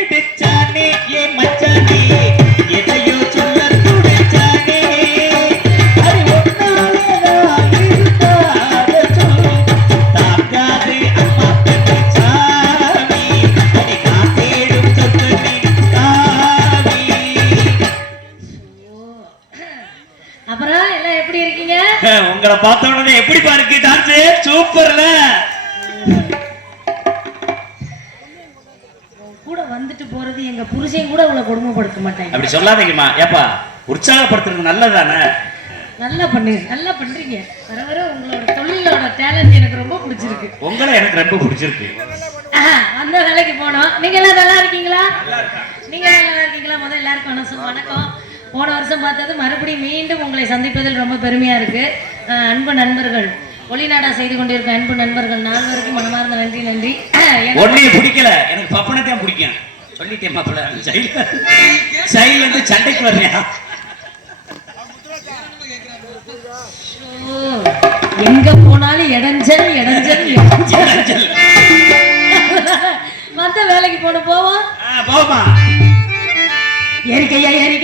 எடுச்சானே ஏ மச்சானே எதையோ சொல்ல துடிச்சானே அது ஒன்னாலதான் இருந்தாத சொல்லு தாக்காது அம்மா சாமி அடி நான் தேடும் சொத்து சாமி. அப்புறம் எல்லாம் எப்படி இருக்கீங்க? உங்களை பார்த்த உடனே எப்படி பாருக்கு டான்ஸ் சூப்பர்ல. கூட வந்துட்டு போறது எங்க புருஷன் கூட உங்களை கொடுமைப்படுத்த மாட்டாங்க. அப்படி சொல்லாதீங்கம்மா. ஏப்பா உற்சாகப்படுத்துறது நல்லதானே? நல்லா பண்றீங்க. வர வர உங்களோட தொழிலோட டேலண்ட் எனக்கு ரொம்ப பிடிச்சிருக்கு. உங்களை எனக்கு ரொம்ப பிடிச்சிருக்கு. அந்த வேலைக்கு போனோம். நீங்க எல்லாம் நல்லா இருக்கீங்களா? நீங்க நல்லா இருக்கீங்களா? முதல்ல எல்லாருக்கும் வணக்கம். போன வருஷம் பார்த்தது மறுபடியும் மீண்டும் உங்களை சந்திப்பதில் ரொம்ப பெருமையா இருக்கு. அன்பு நண்பர்கள், ஒளிநாடா செய்து கொண்டிருக்க அன்பு நண்பர்கள் நால்வருக்கும் மனமார்ந்த நன்றி. நன்றி. ஒன்னையும் பிடிக்கல, எனக்கு பப்பனத்தையும் பிடிக்கும். சொல்லிட்டேன் மாப்பிள்ள. சைல் வந்து சண்டைக்கு வர்றியா? எங்க போனாலும் இடைஞ்சல் மத்த வேலைக்கு போவோம். போமா ஏறிக்கையா இல்ல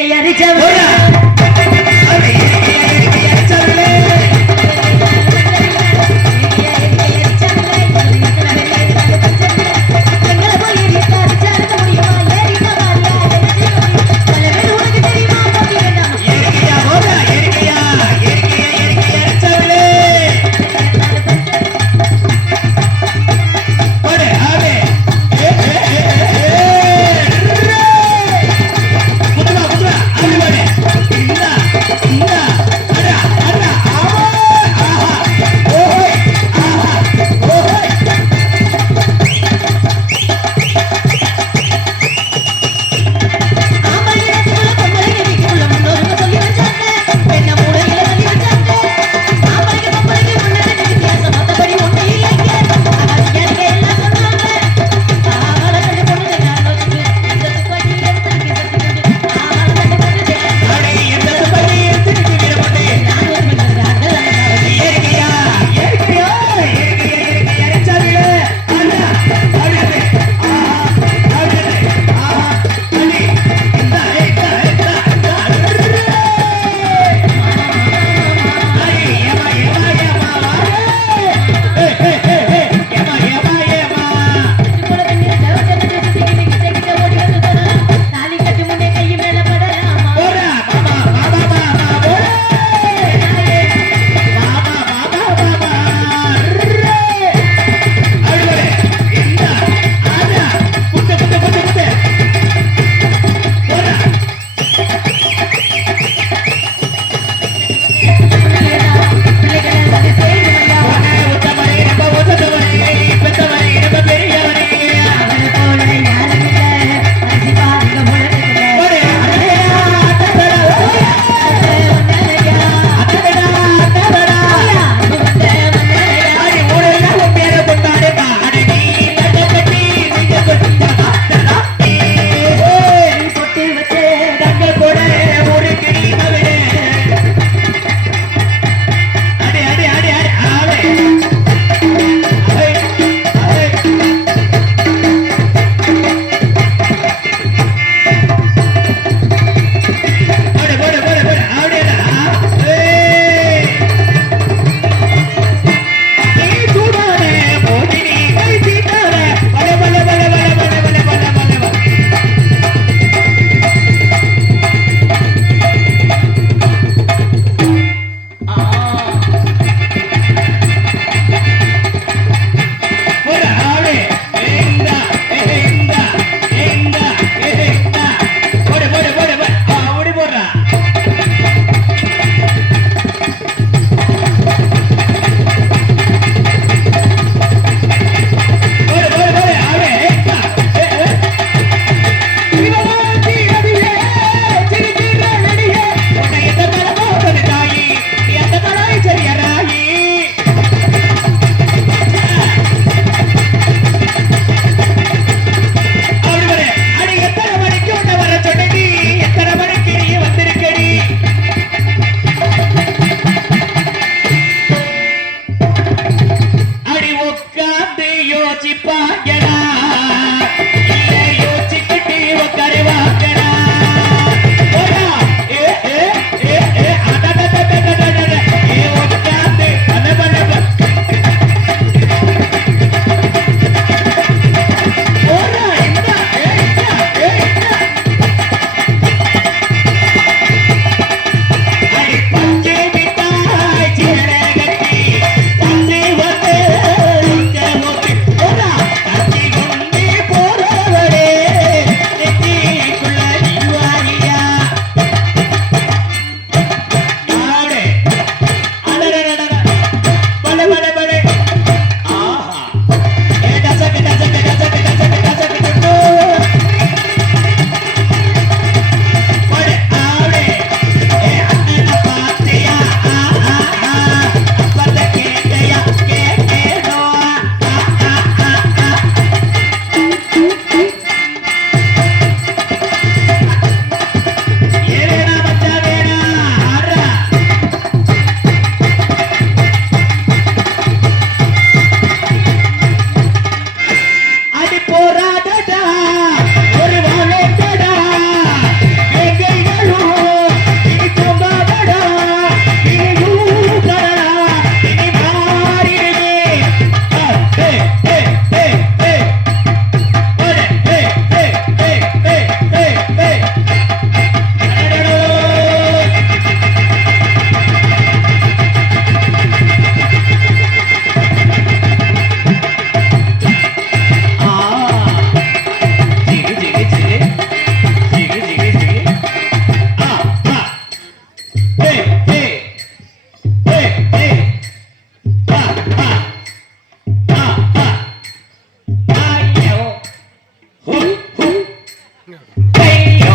ஐயோ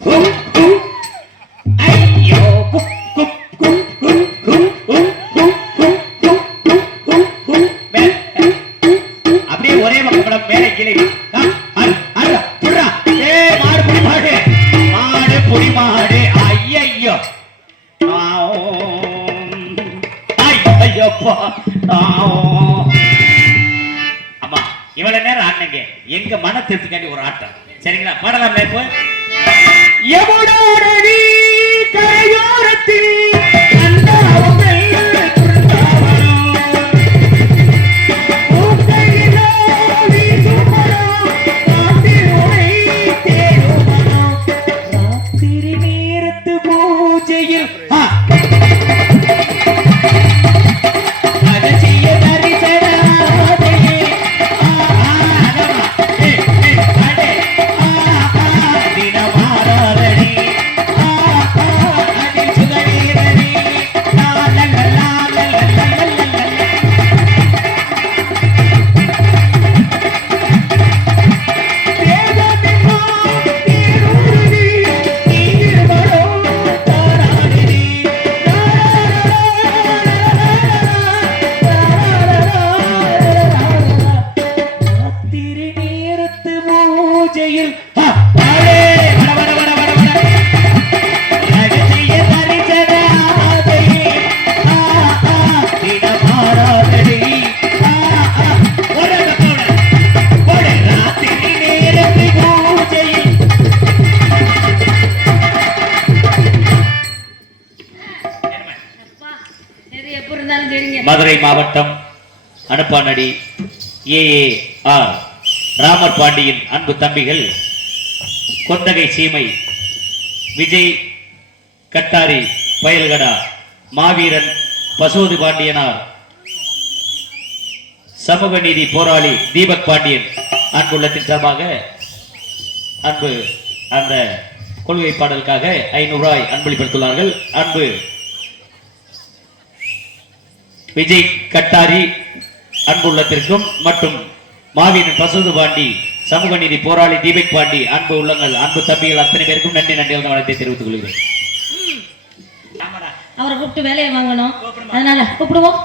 ஹு, ஹு. ஐயோ குப், குப், குப், குப், குப், குப், குப், குப், குப், குப், குப், குப். அப்படியே ஒரே பக்கம் மேலே கீழே மாடு புடி மாடு மாடு புடி மாடு ஐயோ ஐயோப்பா அம்மா இவ்வளவு நேரம் ஆடுனீங்க எங்க மன திருப்திக்காண்டி ஒரு ஆட்டம் சரிங்களா பாடலாம் இப்போ எவனோட நீ கரையோரத்தில் மதுரை மாவட்டம் அனுப்பானடி ஏஏஆர் ராமர் பாண்டியின் அன்பு தம்பிகள் கொந்தகை சீமை விஜய் கட்டாரி பயல்கடா மாவீரன் பசோதி பாண்டியனார் சமூக நீதி போராளி தீபக் பாண்டியன் அன்புள்ளத்தின் சார்பாக அன்பு அந்த கொள்கை பாடலுக்காக 500 ரூபாய் அன்பளிப்படுத்துள்ளார்கள். அன்பு விஜய் கட்டாரி அன்புள்ளத்திற்கும் மற்றும் மாவீரன் பசுது பாண்டி சமூக நீதி போராளி தீபக் பாண்டி அன்பு உள்ளங்கள் அன்பு தம்பிகள் அத்தனை பேருக்கும் நன்றி வணக்கத்தை தெரிவித்துக் கொள்கிறேன். அவரை கூப்பிட்டு வேலையை வாங்கணும், அதனால கூப்பிடுவோம்.